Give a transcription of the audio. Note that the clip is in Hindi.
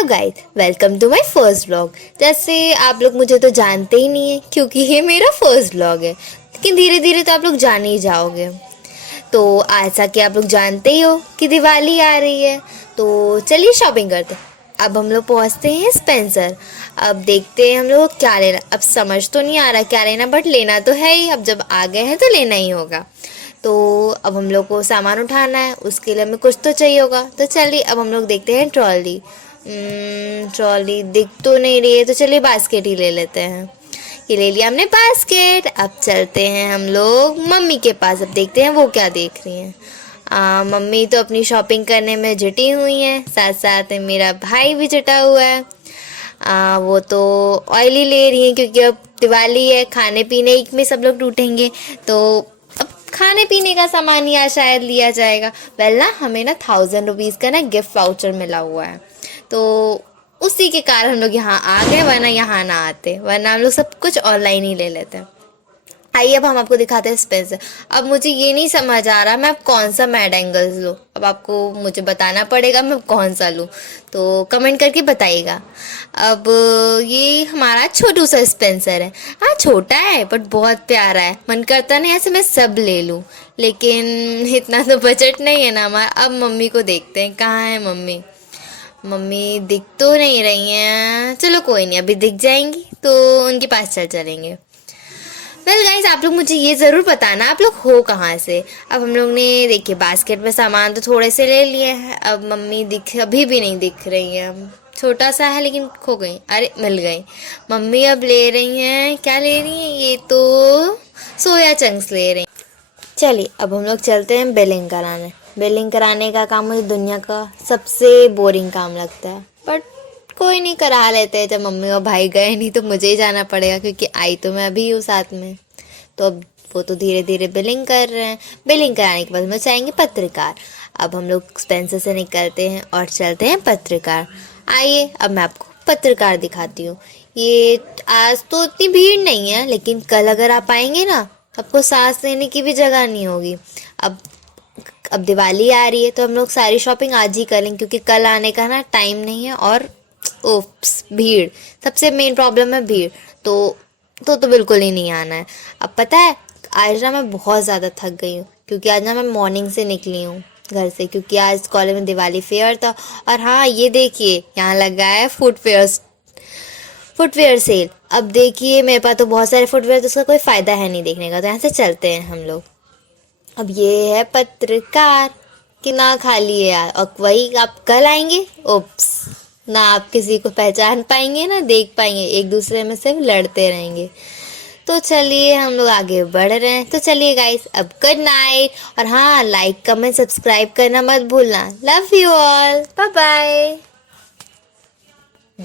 Hello guys, welcome to my first vlog. जैसे आप लोग मुझे तो जानते ही नहीं है क्योंकि ये मेरा फर्स्ट व्लॉग है, लेकिन धीरे धीरे तो आप लोग जान ही जाओगे। तो ऐसा कि आप लोग जानते ही हो कि दिवाली आ रही है, तो चलिए शॉपिंग करते हैं। अब हम लोग पहुंचते हैं स्पेंसर। अब देखते हैं हम लोग क्या लेना। अब समझ तो नहीं आ रहा क्या लेना, बट लेना तो है ही। अब जब आ गए हैं तो लेना ही होगा। तो अब हम लोग को सामान उठाना है, उसके लिए हमें कुछ तो चाहिए होगा। तो चलिए अब हम लोग देखते हैं ट्रॉली। ट्रॉली दिख तो नहीं रही है, तो चलिए बास्केट ही ले लेते हैं। ये ले लिया हमने बास्केट। अब चलते हैं हम लोग मम्मी के पास। अब देखते हैं वो क्या देख रही हैं। मम्मी तो अपनी शॉपिंग करने में जुटी हुई हैं, साथ साथ मेरा भाई भी जुटा हुआ है। वो तो ऑयल ही ले रही हैं क्योंकि अब दिवाली है, खाने पीने में सब लोग टूटेंगे, तो अब खाने पीने का सामान ही शायद लिया जाएगा। वेल ना, हमें ना 1000 रुपीज़ का ना गिफ्ट वाउचर मिला हुआ है, तो उसी के कारण हम लोग यहाँ आ गए, वरना यहाँ ना आते, वरना हम लोग सब कुछ ऑनलाइन ही ले लेते हैं। आइए अब हम आपको दिखाते हैं स्पेंसर। अब मुझे ये नहीं समझ आ रहा मैं अब कौन सा मैड एंगल्स लूँ। अब आपको मुझे बताना पड़ेगा मैं कौन सा लूँ, तो कमेंट करके बताइएगा। अब ये हमारा छोटू सा स्पेंसर है। हाँ छोटा है बट बहुत प्यारा है, मन करता नहीं ऐसे मैं सब ले लूँ, लेकिन इतना तो बजट नहीं है ना हमारा। अब मम्मी को देखते हैं, कहाँ है मम्मी। मम्मी दिख तो नहीं रही हैं, चलो कोई नहीं, अभी दिख जाएंगी तो उनके पास चलेंगे। वेल गाइस, आप लोग मुझे ये ज़रूर बताना आप लोग हो कहाँ से। अब हम लोग ने देखिए बास्केट में सामान तो थोड़े से ले लिए हैं। अब मम्मी अभी भी नहीं दिख रही हैं, छोटा सा है लेकिन खो गई। अरे मिल गई। मम्मी अब ले रही हैं, क्या ले रही हैं, ये तो सोया चंक्स ले रही हैं। चलिए अब हम लोग चलते हैं बिलिंग कराने। बिलिंग कराने का काम मुझे दुनिया का सबसे बोरिंग काम लगता है, बट कोई नहीं, करा लेते हैं। जब मम्मी और भाई गए नहीं तो मुझे ही जाना पड़ेगा, क्योंकि आई तो मैं अभी हूँ साथ में। तो अब वो तो धीरे धीरे बिलिंग कर रहे हैं। बिलिंग कराने के बाद हम चाहेंगे पत्रकार। अब हम लोग स्पेंसर से निकलते हैं और चलते हैं पत्रकार। आइए अब मैं आपको पत्रकार दिखाती हूँ। ये आज तो इतनी भीड़ नहीं है, लेकिन कल अगर आप आएंगे ना, आपको सांस लेने की भी जगह नहीं होगी। अब दिवाली आ रही है तो हम लोग सारी शॉपिंग आज ही कर लेंगे, क्योंकि कल आने का ना टाइम नहीं है। और ओप्स, भीड़ सबसे मेन प्रॉब्लम है, भीड़। तो बिल्कुल ही नहीं आना है। अब पता है आज ना मैं बहुत ज़्यादा थक गई हूँ, क्योंकि आज ना मैं मॉर्निंग से निकली हूँ घर से, क्योंकि आज कॉलेज में दिवाली फेयर था। और हाँ ये देखिए यहाँ लगा है फुटवेयर सेल। अब देखिए मेरे पास तो बहुत सारे फुटवेयर, तो उसका कोई फ़ायदा है नहीं देखने का, तो यहाँ से चलते हैं हम लोग। अब ये है पत्रकार, कि ना खाली है यार, और वही आप कल आएंगे, ओप्स, ना आप किसी को पहचान पाएंगे ना देख पाएंगे, एक दूसरे में सिर्फ लड़ते रहेंगे। तो चलिए हम लोग आगे बढ़ रहे हैं। तो चलिए गाइस, अब गुड नाइट। और हाँ, लाइक कमेंट सब्सक्राइब करना मत भूलना। Love you all, bye bye.